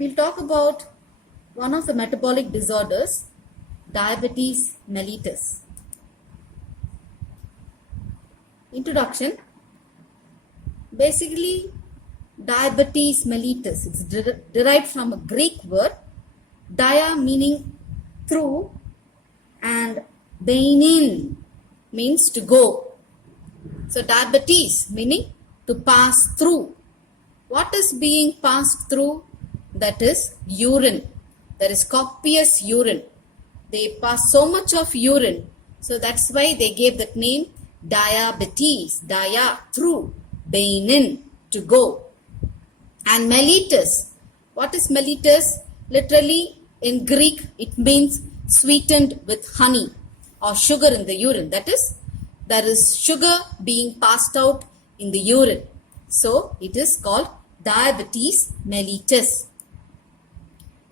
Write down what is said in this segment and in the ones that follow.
We'll talk about one of the metabolic disorders, diabetes mellitus. Introduction. Basically, diabetes mellitus is derived from a Greek word, dia meaning through and beinin means to go. So diabetes meaning to pass through. What is being passed through? That is urine. There is copious urine. They pass so much of urine. So that's why they gave that name diabetes. Dia, through. Beinin, to go. And mellitus. What is mellitus? Literally in Greek it means sweetened with honey or sugar in the urine. That is, there is sugar being passed out in the urine. So it is called diabetes mellitus.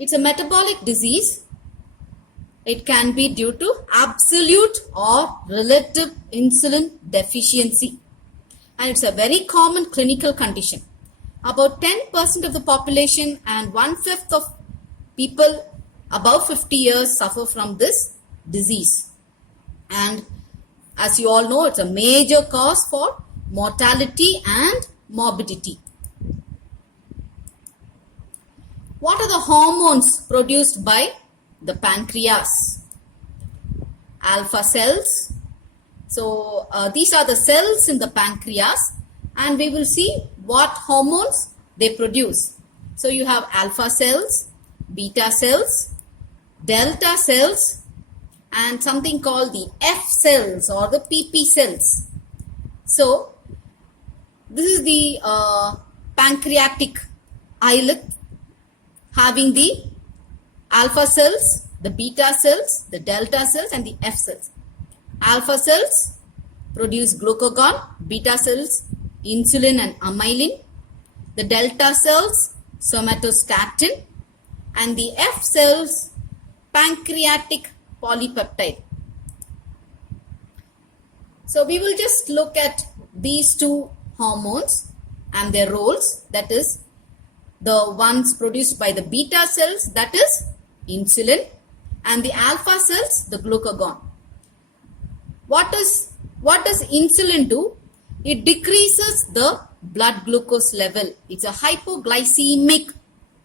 It's a metabolic disease. It can be due to absolute or relative insulin deficiency. And it's a very common clinical condition. About 10% of the population and 1/5 of people above 50 years suffer from this disease. And as you all know, it's a major cause for mortality and morbidity. What are the hormones produced by the pancreas? Alpha cells. So these are the cells in the pancreas, and we will see what hormones they produce. So you have alpha cells, beta cells, delta cells, and something called the F cells or the PP cells. So this is the pancreatic islet having the alpha cells, the beta cells, the delta cells and the F cells. Alpha cells produce glucagon, beta cells insulin and amylin, the delta cells somatostatin, and the F cells pancreatic polypeptide. So we will just look at these two hormones and their roles, that is the ones produced by the beta cells, that is insulin, and the alpha cells, the glucagon. What does insulin do? It decreases the blood glucose level. It's a hypoglycemic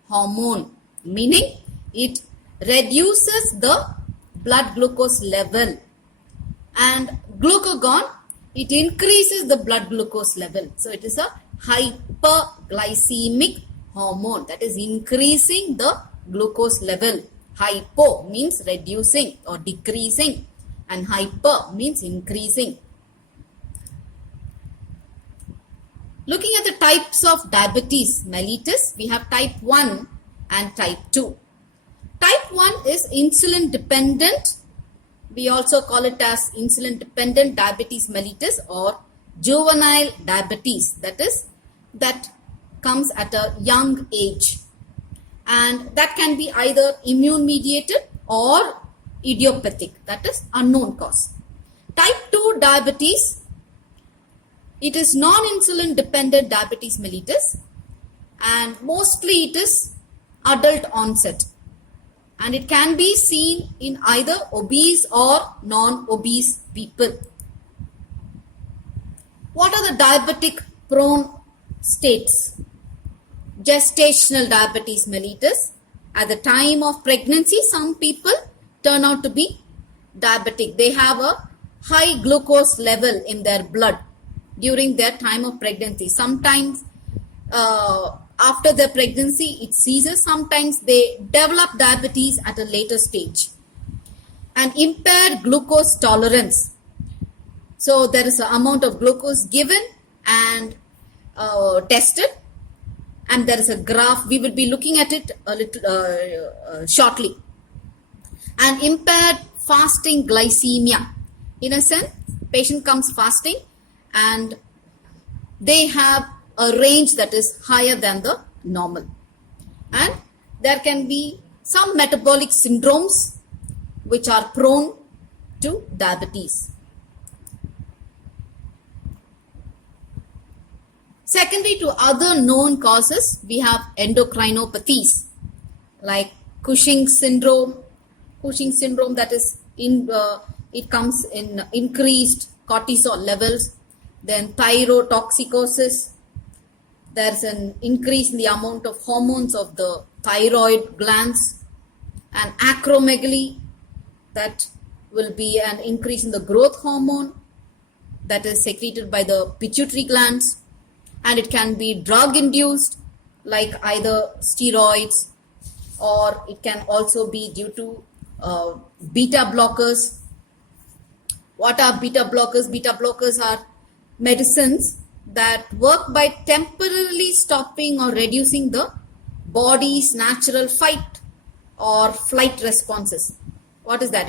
hormone, meaning it reduces the blood glucose level. And glucagon, it increases the blood glucose level. So it is a hyperglycemic hormone, that is increasing the glucose level. Hypo means reducing or decreasing, and hyper means increasing. Looking at the types of diabetes mellitus, we have type 1 and type 2. Type 1 is insulin dependent. We also call it as insulin dependent diabetes mellitus or juvenile diabetes. That comes at a young age. And that can be either immune mediated or idiopathic, that is unknown cause. Type 2 diabetes, it is non-insulin dependent diabetes mellitus, and mostly it is adult onset, and it can be seen in either obese or non-obese people. What are the diabetic prone states? Gestational diabetes mellitus. At the time of pregnancy, some people turn out to be diabetic. They have a high glucose level in their blood during their time of pregnancy. Sometimes after their pregnancy it ceases. Sometimes they develop diabetes at a later stage. And impaired glucose tolerance. So there is an amount of glucose given and tested, and there is a graph. We will be looking at it a little shortly. And impaired fasting glycemia. In a sense, patient comes fasting and they have a range that is higher than the normal. And there can be some metabolic syndromes which are prone to diabetes. Secondary to other known causes, we have endocrinopathies. like Cushing syndrome. Cushing syndrome, that is it comes in increased cortisol levels. Then thyrotoxicosis, there's an increase in the amount of hormones of the thyroid glands. And acromegaly, that will be an increase in the growth hormone that is secreted by the pituitary glands, and it can be drug induced like either steroids, or it can also be due to beta blockers. What are beta blockers? Beta blockers are medicines that work by temporarily stopping or reducing the body's natural fight or flight responses. What is that?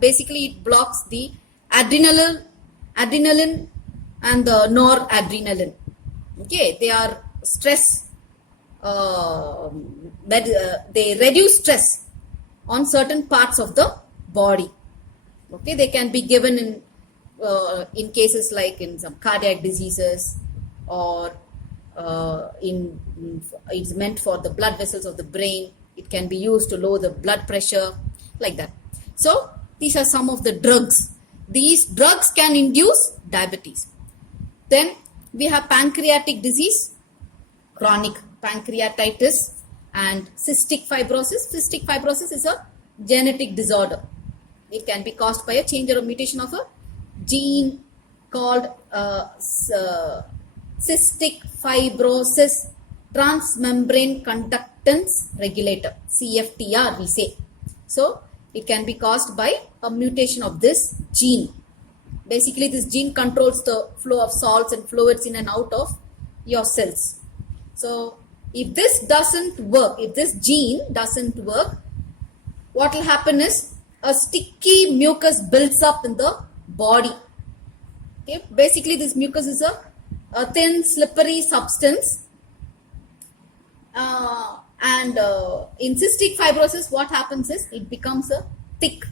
Basically it blocks the adrenaline and the noradrenaline. Okay, they are stress. They reduce stress on certain parts of the body. Okay, they can be given in cases like in some cardiac diseases, or it's meant for the blood vessels of the brain. It can be used to lower the blood pressure, like that. So these are some of the drugs. These drugs can induce diabetes. Then we have pancreatic disease, chronic pancreatitis, and cystic fibrosis. Cystic fibrosis is a genetic disorder. It can be caused by a change or mutation of a gene called cystic fibrosis transmembrane conductance regulator, CFTR we say. So it can be caused by a mutation of this gene. Basically this gene controls the flow of salts and fluids in and out of your cells. So if this doesn't work, if this gene doesn't work, what will happen is a sticky mucus builds up in the body. Okay? Basically this mucus is a thin slippery substance, and in cystic fibrosis what happens is it becomes a thick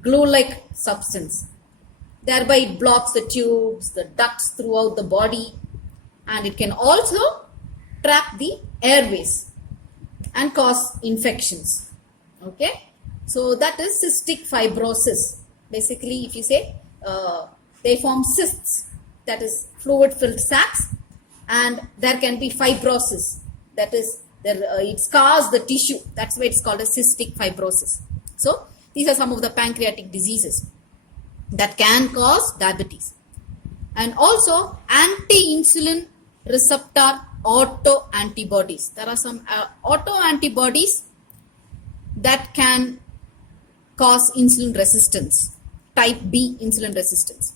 glue-like substance. Thereby it blocks the tubes, the ducts throughout the body, and it can also trap the airways and cause infections. Okay, so that is cystic fibrosis. Basically if you say they form cysts, that is fluid filled sacs, and there can be fibrosis, that is it scars the tissue. That's why it's called a cystic fibrosis. So these are some of the pancreatic diseases that can cause diabetes. And also anti-insulin receptor autoantibodies. There are some autoantibodies that can cause insulin resistance, type B insulin resistance.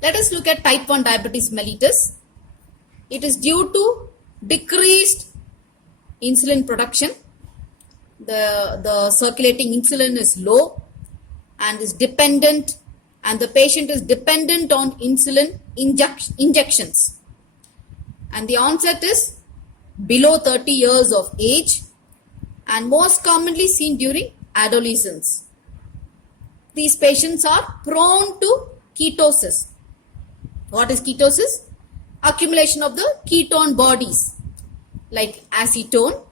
Let us look at type 1 diabetes mellitus. It is due to decreased insulin production. The circulating insulin is low and is dependent, and the patient is dependent on insulin injections. And the onset is below 30 years of age and most commonly seen during adolescence. These patients are prone to ketosis. What is ketosis? Accumulation of the ketone bodies like acetone,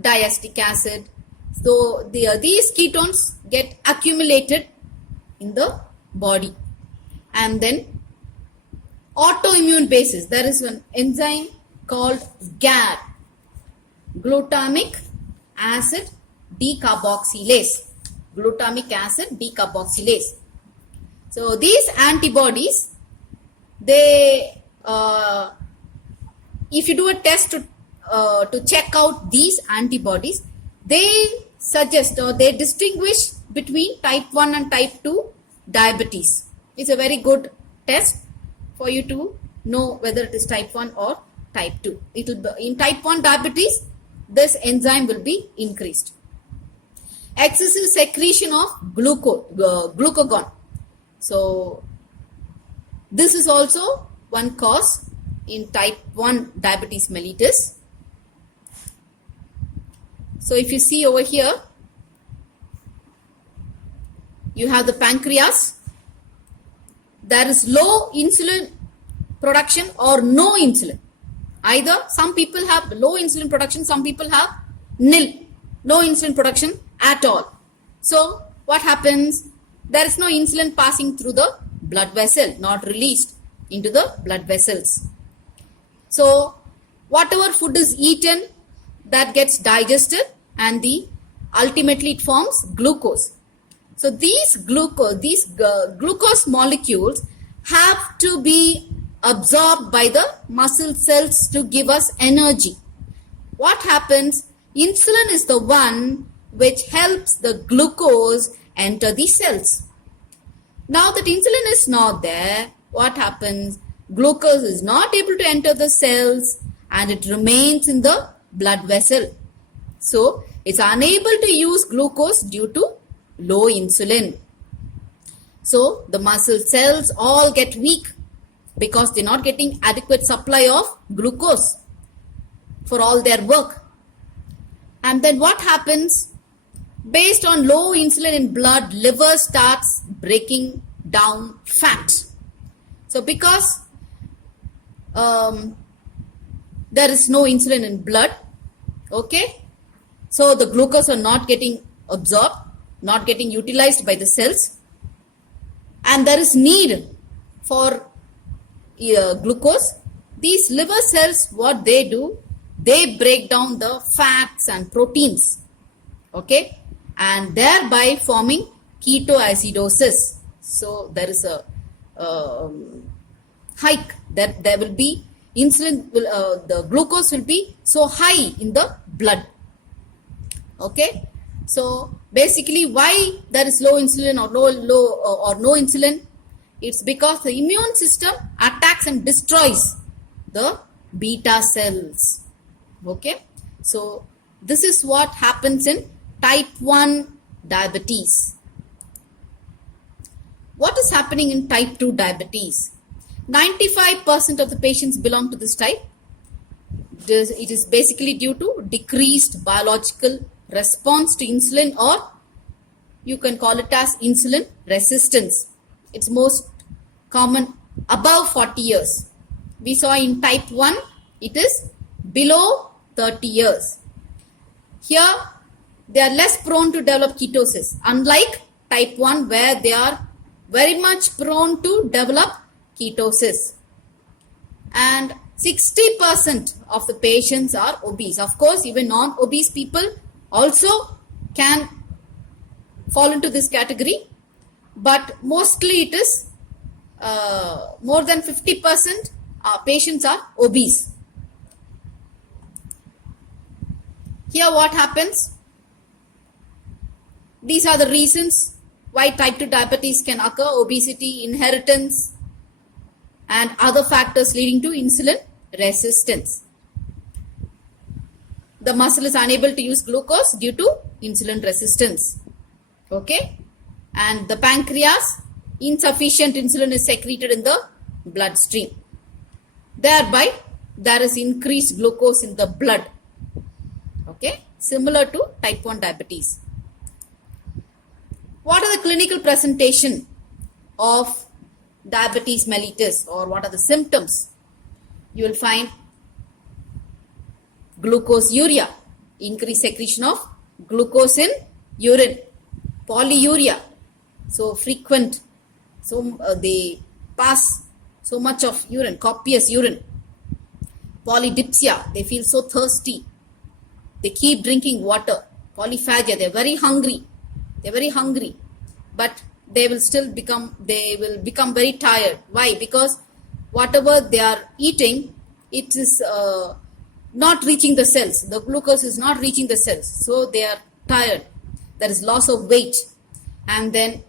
diacetic acid. So these ketones get accumulated in the body. And then autoimmune basis. There is an enzyme called GAD, glutamic acid decarboxylase. Glutamic acid decarboxylase. So these antibodies, they if you do a test to check out these antibodies, they suggest or they distinguish between type 1 and type 2 diabetes. It's a very good test for you to know whether it is type 1 or type 2. It will be, in type 1 diabetes, this enzyme will be increased. Excessive secretion of glucagon. So this is also one cause in type 1 diabetes mellitus. So if you see over here, you have the pancreas. There is low insulin production or no insulin. Either some people have low insulin production, some people have nil, no insulin production at all. So what happens? There is no insulin passing through the blood vessel, not released into the blood vessels. So whatever food is eaten, that gets digested, and ultimately it forms glucose. So these glucose molecules have to be absorbed by the muscle cells to give us energy. What happens? Insulin is the one which helps the glucose enter the cells. Now that insulin is not there, what happens? Glucose is not able to enter the cells and it remains in the blood vessel. So it's unable to use glucose due to low insulin. So the muscle cells all get weak because they're not getting adequate supply of glucose for all their work. And then what happens? Based on low insulin in blood, liver starts breaking down fat. So because there is no insulin in blood, okay, so the glucose are not getting absorbed, not getting utilized by the cells, and there is need for glucose. These liver cells, what they do, they break down the fats and proteins, okay, and thereby forming ketoacidosis. So there is a hike that there will be insulin, the glucose will be so high in the blood, okay. So basically, why there is low insulin or or no insulin? It's because the immune system attacks and destroys the beta cells. Okay. So this is what happens in type 1 diabetes. What is happening in type 2 diabetes? 95% of the patients belong to this type. It is basically due to decreased biological response to insulin, or you can call it as insulin resistance. It's most common above 40 years. We saw in type 1, it is below 30 years. Here, they are less prone to develop ketosis, unlike type 1 where they are very much prone to develop ketosis. And 60% of the patients are obese. Of course, even non-obese people also can fall into this category, but mostly it is more than 50% patients are obese. Here what happens? These are the reasons why type 2 diabetes can occur: obesity, inheritance, and other factors leading to insulin resistance. The muscle is unable to use glucose due to insulin resistance. Okay? And the pancreas, insufficient insulin is secreted in the bloodstream. Thereby, there is increased glucose in the blood. Okay? Similar to type 1 diabetes. What are the clinical presentation of diabetes mellitus, or what are the symptoms? You will find glucoseuria, increased secretion of glucose in urine, polyuria, so frequent, so they pass so much of urine, copious urine, polydipsia, they feel so thirsty, they keep drinking water, polyphagia, they're very hungry, but they will become very tired. Why? Because whatever they are eating, it is not reaching the cells. The glucose is not reaching the cells. So they are tired. There is loss of weight. And then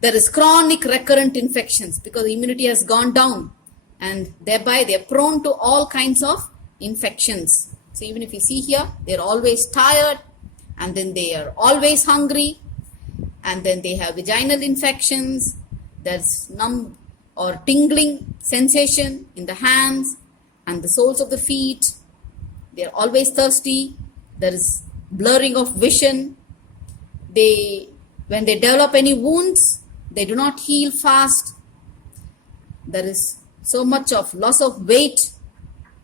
there is chronic recurrent infections because the immunity has gone down. And thereby they are prone to all kinds of infections. So even if you see here, they are always tired. And then they are always hungry. And then they have vaginal infections. There's numb or tingling sensation in the hands and the soles of the feet. They are always thirsty. There is blurring of vision. When they develop any wounds, they do not heal fast. There is so much of loss of weight,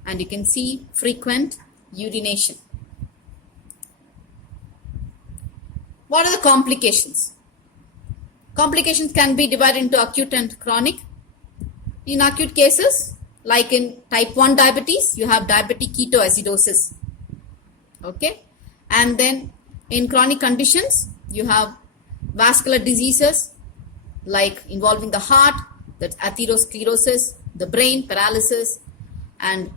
and you can see frequent urination. What are the complications? Complications can be divided into acute and chronic. In acute cases, like in type 1 diabetes, you have diabetic ketoacidosis. Okay. And then in chronic conditions, you have vascular diseases like involving the heart, that's atherosclerosis, the brain, paralysis, and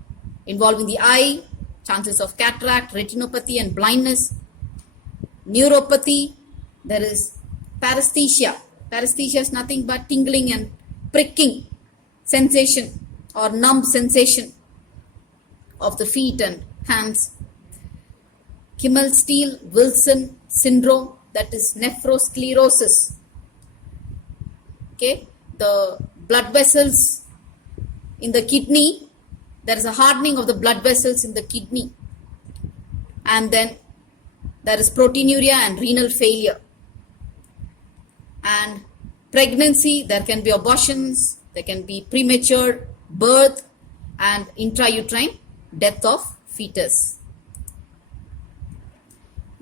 involving the eye, chances of cataract, retinopathy, and blindness. Neuropathy, there is paresthesia. Paresthesia is nothing but tingling and pricking sensation or numb sensation of the feet and hands. Kimmel-Steele-Wilson syndrome, that is nephrosclerosis. Okay, the blood vessels in the kidney, there is a hardening of the blood vessels in the kidney, and then there is proteinuria and renal failure. And pregnancy, there can be abortions, there can be premature birth, and intrauterine death of fetus.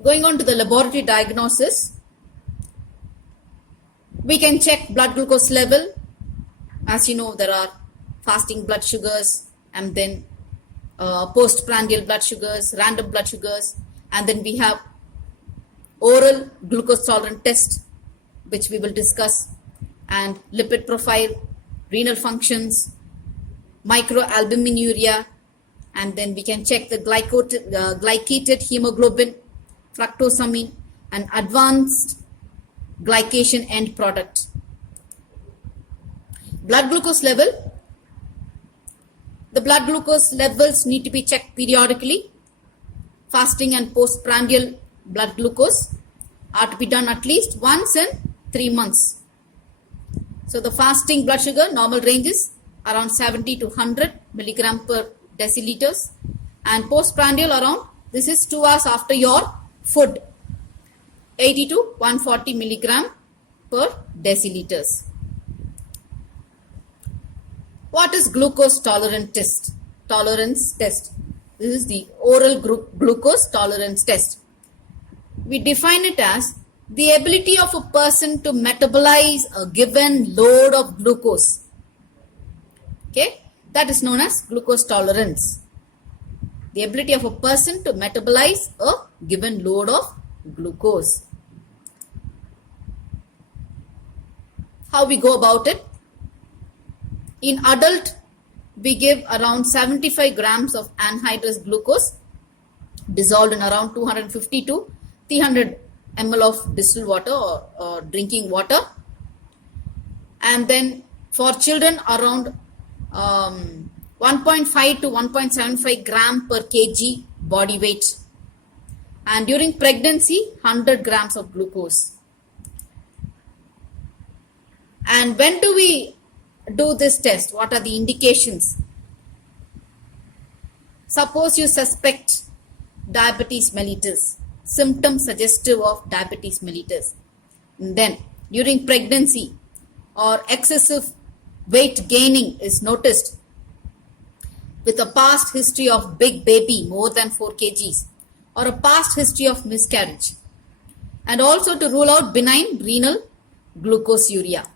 Going on to the laboratory diagnosis, we can check blood glucose level. As you know, there are fasting blood sugars, and then postprandial blood sugars, random blood sugars, and then we have oral glucose tolerant test, which we will discuss, and lipid profile, renal functions, microalbuminuria, and then we can check the glycated hemoglobin, fructosamine, and advanced glycation end product. Blood glucose level. The blood glucose levels need to be checked periodically. Fasting and postprandial blood glucose are to be done at least once in 3 months. So the fasting blood sugar normal range is around 70 to 100 milligram per deciliters, and postprandial around, this is 2 hours after your food, 80 to 140 milligram per deciliters. What is glucose tolerance test? This is the oral glucose tolerance test. We define it as the ability of a person to metabolize a given load of glucose. Okay, that is known as glucose tolerance. The ability of a person to metabolize a given load of glucose. How we go about it? In adult, we give around 75 grams of anhydrous glucose dissolved in around 250 to 300 ml of distilled water or drinking water. And then for children, around 1.5 to 1.75 gram per kg body weight. And during pregnancy, 100 grams of glucose. And when do we do this test? What are the indications? Suppose you suspect diabetes mellitus, symptoms suggestive of diabetes mellitus. And then during pregnancy or excessive weight gaining is noticed with a past history of big baby more than 4 kgs or a past history of miscarriage, and also to rule out benign renal glucosuria.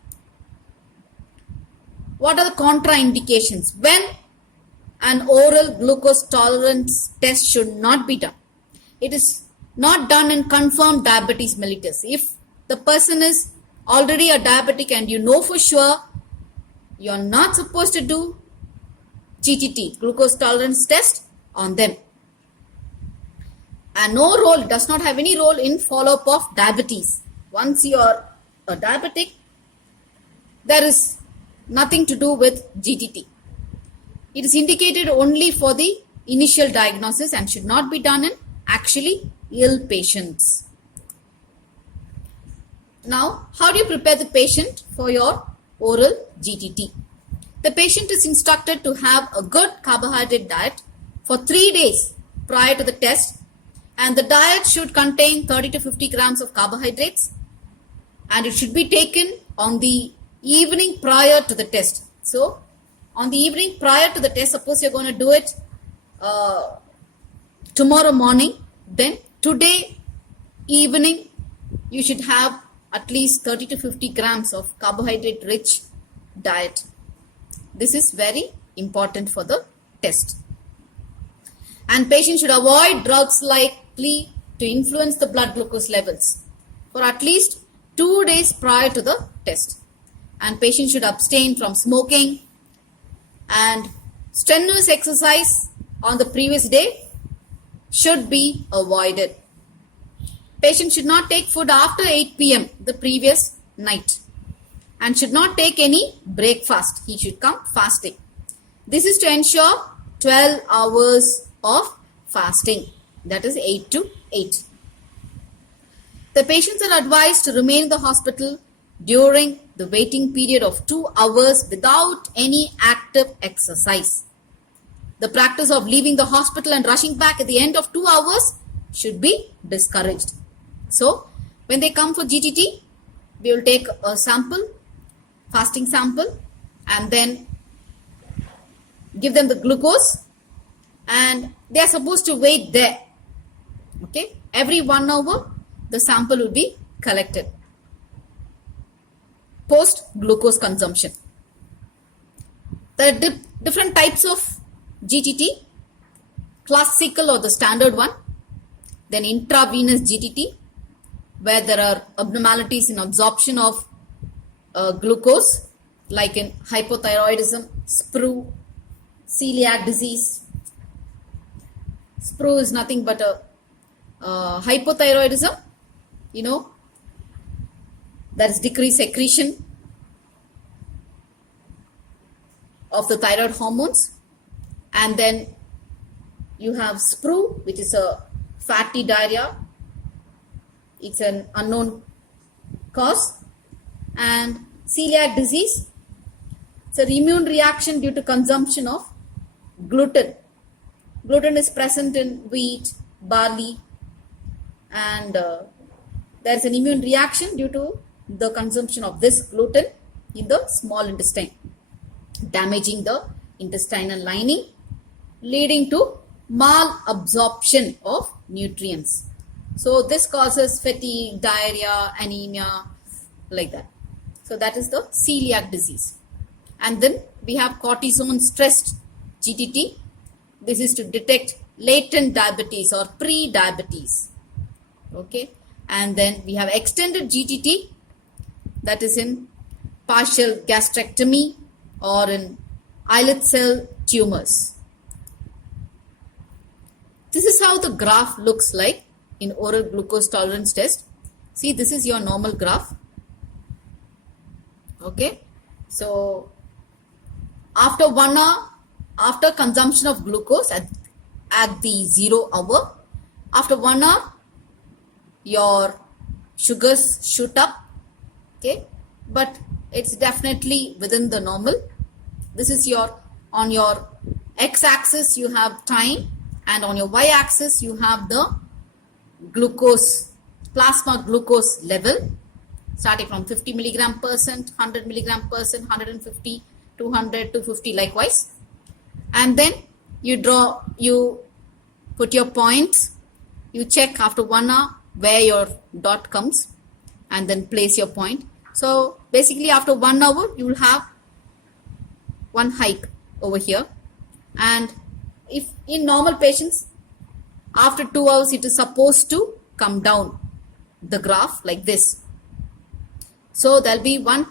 What are the contraindications? When an oral glucose tolerance test should not be done. It is not done in confirmed diabetes mellitus. If the person is already a diabetic and you know for sure, you are not supposed to do GTT, glucose tolerance test, on them. And no role, does not have any role in follow-up of diabetes. Once you are a diabetic, there is nothing to do with GTT. It is indicated only for the initial diagnosis and should not be done in actually ill patients. Now, how do you prepare the patient for your oral GTT? The patient is instructed to have a good carbohydrate diet for 3 days prior to the test, and the diet should contain 30 to 50 grams of carbohydrates, and it should be taken on the evening prior to the test. So, on the evening prior to the test, suppose you're going to do it tomorrow morning, then today evening you should have at least 30 to 50 grams of carbohydrate rich diet. This is very important for the test. And patient should avoid drugs likely to influence the blood glucose levels for at least 2 days prior to the test. And patient should abstain from smoking and strenuous exercise on the previous day should be avoided. Patient should not take food after 8 p.m. the previous night and should not take any breakfast. He should come fasting. This is to ensure 12 hours of fasting, that is 8 to 8. The patients are advised to remain in the hospital during the waiting period of 2 hours without any active exercise. The practice of leaving the hospital and rushing back at the end of 2 hours should be discouraged. So, when they come for GTT, we will take a sample, fasting sample, and then give them the glucose, and they are supposed to wait there. Okay, every 1 hour the sample will be collected post glucose consumption. There are different types of GTT: classical or the standard one, then intravenous GTT, where there are abnormalities in absorption of glucose, like in hypothyroidism, SPRU, celiac disease. SPRU is nothing but a hypothyroidism, that is decreased secretion of the thyroid hormones. And then you have SPRU, which is a fatty diarrhea. It's an unknown cause. And celiac disease, it's an immune reaction due to consumption of gluten. Gluten is present in wheat, barley, and there is an immune reaction due to the consumption of this gluten in the small intestine, damaging the intestinal lining, leading to malabsorption of nutrients. So this causes fatigue, diarrhea, anemia, like that. So that is the celiac disease. And then we have cortisone stressed GTT. This is to detect latent diabetes or pre-diabetes. Okay. And then we have extended GTT, that is in partial gastrectomy or in islet cell tumors. This is how the graph looks like in oral glucose tolerance test. See, this is your normal graph. Okay. So after 1 hour, after consumption of glucose at the 0 hour, after 1 hour, your sugars shoot up. Okay, but it's definitely within the normal. This is on your x-axis you have time, and on your y-axis you have the glucose, plasma glucose level, starting from 50 milligram percent, 100 milligram percent, 150, 200, 250 likewise. And then you put your points, you check after 1 hour where your dot comes, and then place your point. So basically after 1 hour you will have one hike over here, and if in normal patients after 2 hours it is supposed to come down the graph like this. So there will be one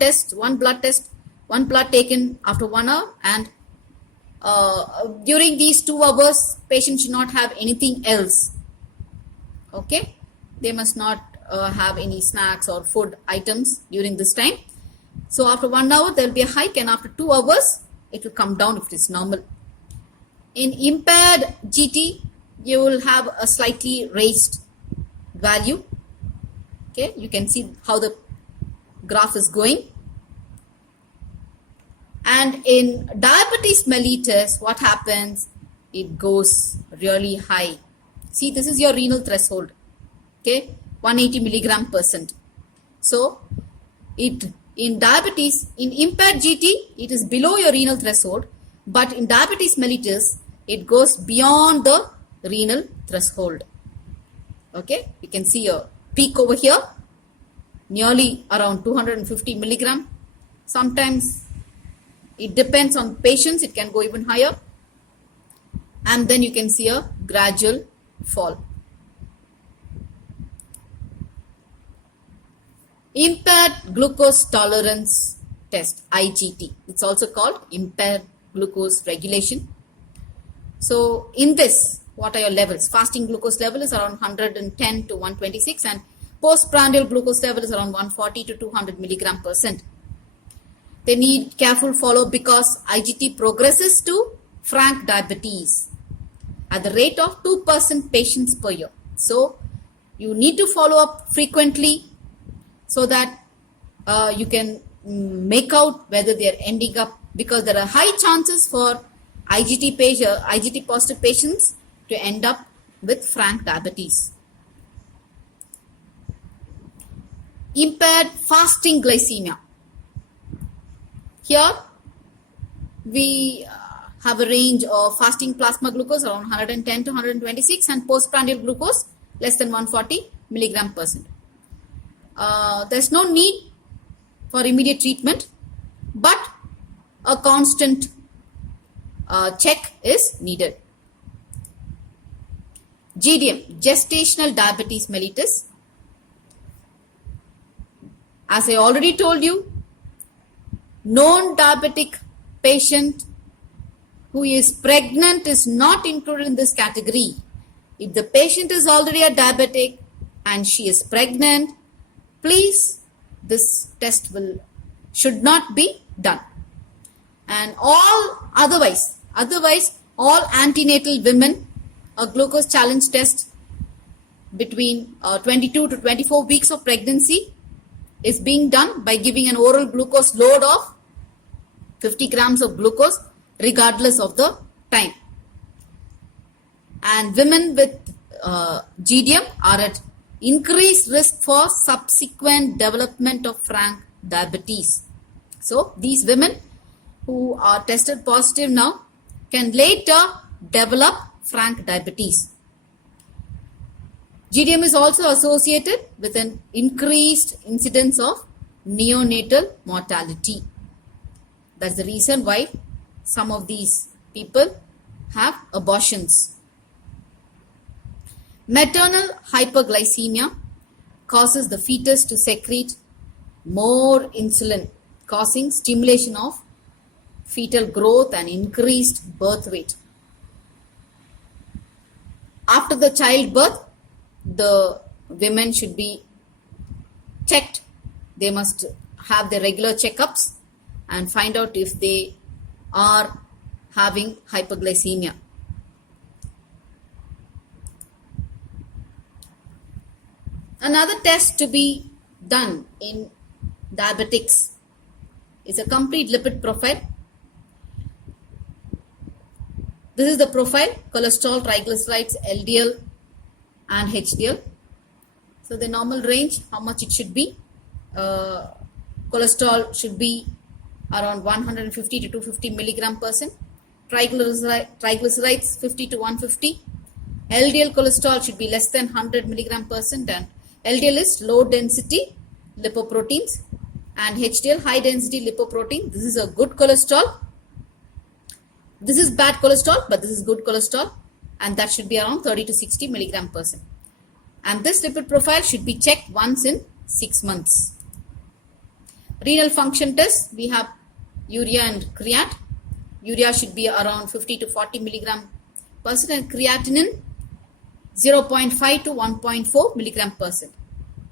blood taken after 1 hour, and during these 2 hours patient should not have anything else. Okay, they must not have any snacks or food items during this time. So after 1 hour there will be a hike, and after 2 hours it will come down if it is normal. In impaired GT you will have a slightly raised value. Okay, you can see how the graph is going. And in diabetes mellitus, what happens? It goes really high. See, this is your renal threshold. Okay, 180 milligram percent. So in diabetes, in impaired GT, it is below your renal threshold, but in diabetes mellitus, it goes beyond the renal threshold. Okay, you can see a peak over here, nearly around 250 milligram. Sometimes it depends on patients, it can go even higher. And then you can see a gradual fall. Impaired glucose tolerance test, IGT. It's also called impaired glucose regulation. So in this, what are your levels? Fasting glucose level is around 110 to 126 and postprandial glucose level is around 140 to 200 milligram percent. They need careful follow because IGT progresses to frank diabetes at the rate of 2% patients per year. So you need to follow up frequently so that you can make out whether they are ending up, because there are high chances for IGT positive patients to end up with frank diabetes. Impaired fasting glycemia. Here we have a range of fasting plasma glucose around 110 to 126 and postprandial glucose less than 140 milligram percent. There's no need for immediate treatment, but a constant check is needed. GDM, gestational diabetes mellitus. As I already told you, non-diabetic patient who is pregnant is not included in this category. If the patient is already a diabetic and she is pregnant, please, this test should not be done. And otherwise all antenatal women, a glucose challenge test between 22 to 24 weeks of pregnancy is being done by giving an oral glucose load of 50 grams of glucose regardless of the time. And women with GDM are at increased risk for subsequent development of frank diabetes. So these women who are tested positive now can later develop frank diabetes. GDM is also associated with an increased incidence of neonatal mortality. That's the reason why some of these people have abortions. Maternal hyperglycemia causes the fetus to secrete more insulin, causing stimulation of fetal growth and increased birth weight. After the childbirth, the women should be checked. They must have their regular checkups and find out if they are having hyperglycemia. Another test to be done in diabetics is a complete lipid profile. This is the profile: cholesterol, triglycerides, LDL and HDL. So the normal range, how much it should be. Cholesterol should be around 150 to 250 milligram percent. Triglycerides 50 to 150. LDL cholesterol should be less than 100 milligram percent, and LDL is low density lipoproteins, and HDL high density lipoprotein. This is a good cholesterol. This is bad cholesterol, but this is good cholesterol, and that should be around 30 to 60 milligram percent. And this lipid profile should be checked once in 6 months. Renal function test, we have urea and creat. Urea should be around 50 to 40 milligram percent, and creatinine 0.5 to 1.4 milligram percent.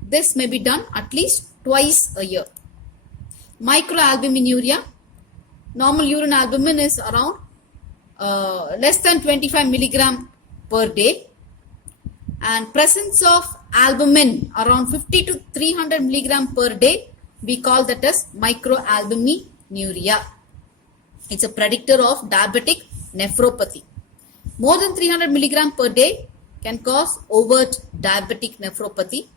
This may be done at least twice a year. Microalbuminuria, normal urine albumin is around less than 25 milligram per day, and presence of albumin around 50 to 300 milligram per day, we call that as microalbuminuria. It's a predictor of diabetic nephropathy. More than 300 milligram per day can cause overt diabetic nephropathy.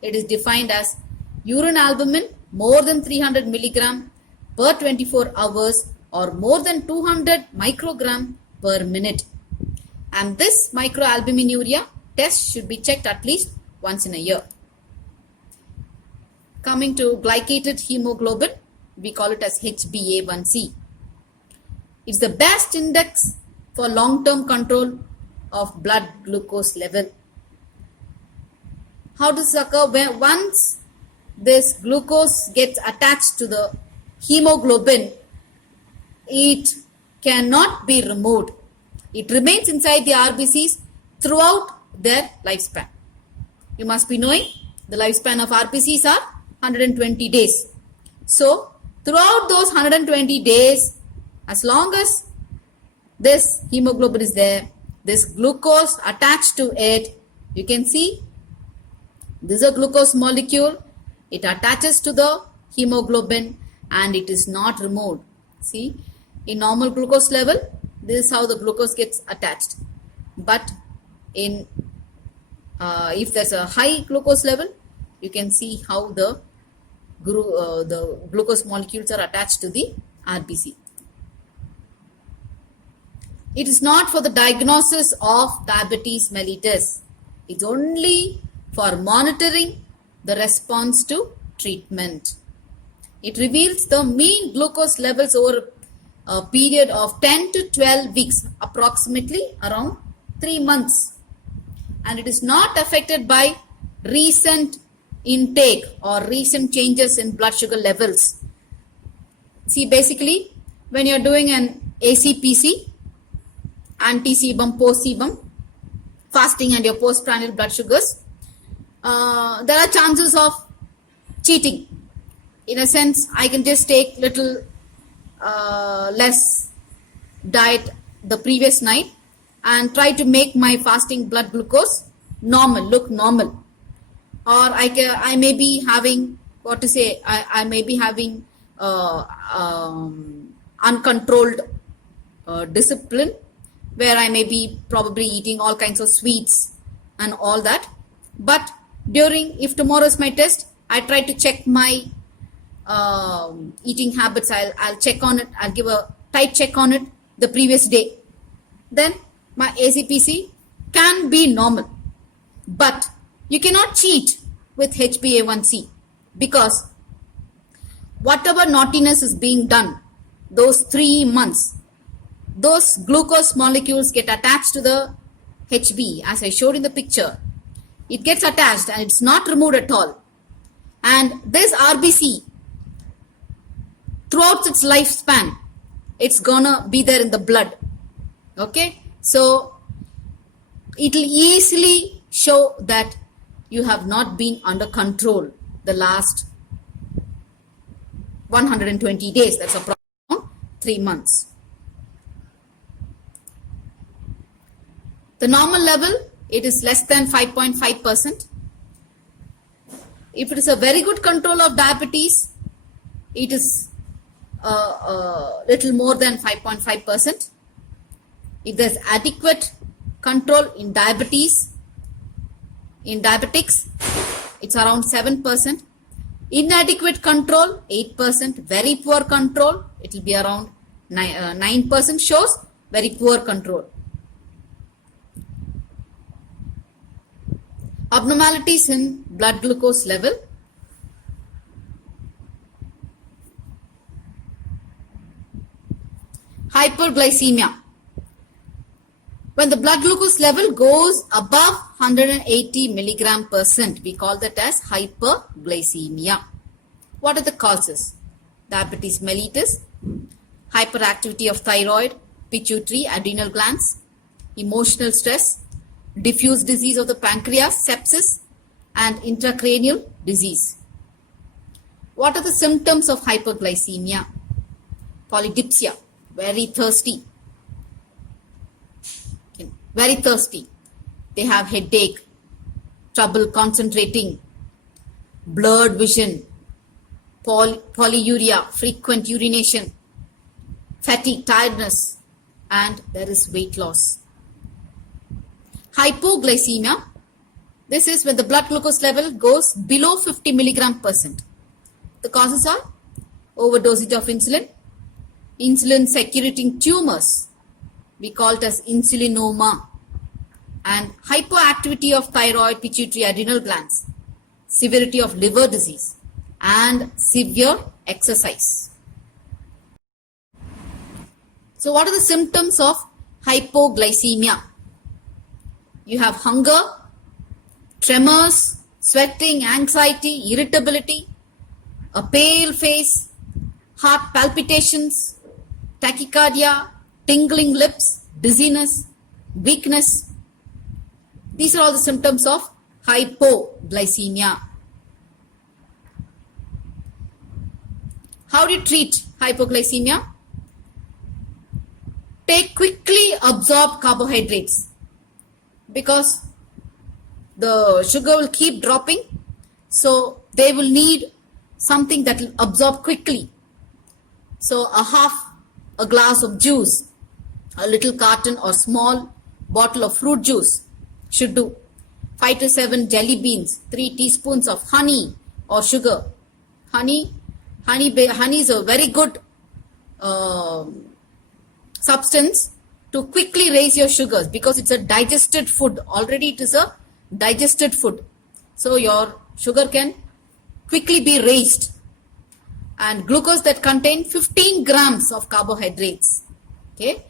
It is defined as urine albumin more than 300 milligram per 24 hours or more than 200 microgram per minute. And this microalbuminuria test should be checked at least once in a year. Coming to glycated hemoglobin, we call it as HbA1c. It's the best index for long-term control of blood glucose level. How does this occur? Once this glucose gets attached to the hemoglobin, it cannot be removed. It remains inside the RBCs throughout their lifespan. You must be knowing the lifespan of RBCs are 120 days. So, throughout those 120 days, as long as this hemoglobin is there, this glucose attached to it, you can see this is a glucose molecule. It attaches to the hemoglobin and it is not removed. See, in normal glucose level, this is how the glucose gets attached. But in if there's a high glucose level, you can see how the glucose molecules are attached to the RBC. It is not for the diagnosis of diabetes mellitus. It's only for monitoring the response to treatment. It reveals the mean glucose levels over a period of 10 to 12 weeks, approximately around 3 months. And it is not affected by recent intake or recent changes in blood sugar levels. See, basically, when you're doing an ACPC, ante-sebum, post-sebum, fasting and your postprandial blood sugars, there are chances of cheating. In a sense, I can just take little less diet the previous night and try to make my fasting blood glucose normal, look normal. Or I may be having, I may be having uncontrolled discipline, where I may be probably eating all kinds of sweets and all that. But if tomorrow is my test, I try to check my eating habits. I'll check on it. I'll give a tight check on it the previous day. Then my ACPC can be normal. But you cannot cheat with HbA1c, because whatever naughtiness is being done, those 3 months, those glucose molecules get attached to the HB, as I showed in the picture. It gets attached and it's not removed at all. And this RBC, throughout its lifespan, it's gonna be there in the blood. Okay, so it will easily show that you have not been under control the last 120 days. That's approximately 3 months. The normal level, it is less than 5.5%. If it is a very good control of diabetes, it is little more than 5.5%. If there's adequate control in diabetics, it's around 7%. Inadequate control, 8%. Very poor control, it will be around 9%, shows very poor control. Abnormalities in blood glucose level. Hyperglycemia. When the blood glucose level goes above 180 mg/%, we call that as hyperglycemia. What are the causes? Diabetes mellitus, hyperactivity of thyroid, pituitary, adrenal glands, emotional stress, diffuse disease of the pancreas, sepsis, and intracranial disease. What are the symptoms of hyperglycemia? Polydipsia, very thirsty. Very thirsty. They have headache, trouble concentrating, blurred vision, polyuria, frequent urination, fatigue, tiredness, and there is weight loss. Hypoglycemia, this is when the blood glucose level goes below 50 mg/%. The causes are overdosage of insulin, insulin secreting tumors, we call it as insulinoma, and hypoactivity of thyroid, pituitary, adrenal glands, severity of liver disease, and severe exercise. So what are the symptoms of hypoglycemia? You have hunger, tremors, sweating, anxiety, irritability, a pale face, heart palpitations, tachycardia, tingling lips, dizziness, weakness. These are all the symptoms of hypoglycemia. How do you treat hypoglycemia? Take quickly absorbed carbohydrates, because the sugar will keep dropping, so they will need something that will absorb quickly. So a glass of juice, a little carton or small bottle of fruit juice should do. 5 to 7 jelly beans, 3 teaspoons of honey or sugar. Honey is a very good substance to quickly raise your sugars, because it's a digested food. Already it is a digested food. So your sugar can quickly be raised. And glucose that contain 15 grams of carbohydrates. Okay.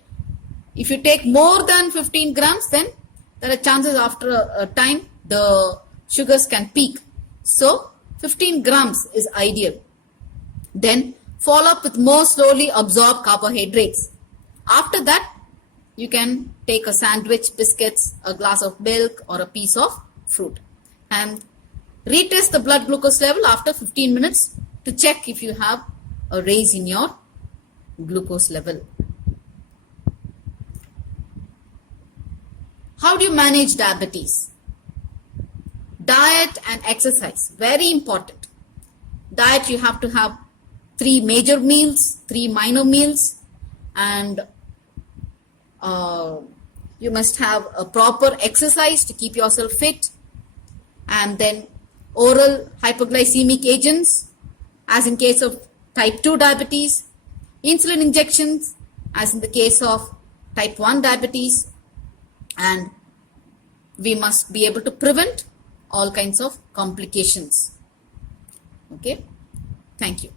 If you take more than 15 grams, then there are chances after a time the sugars can peak. So 15 grams is ideal. Then follow up with more slowly absorbed carbohydrates. After that, you can take a sandwich, biscuits, a glass of milk, or a piece of fruit. And retest the blood glucose level after 15 minutes to check if you have a raise in your glucose level. How do you manage diabetes? Diet and exercise, very important. Diet, you have to have 3 major meals, 3 minor meals, and you must have a proper exercise to keep yourself fit, and then oral hypoglycemic agents, as in case of type 2 diabetes, insulin injections, as in the case of type 1 diabetes, and we must be able to prevent all kinds of complications. Okay, thank you.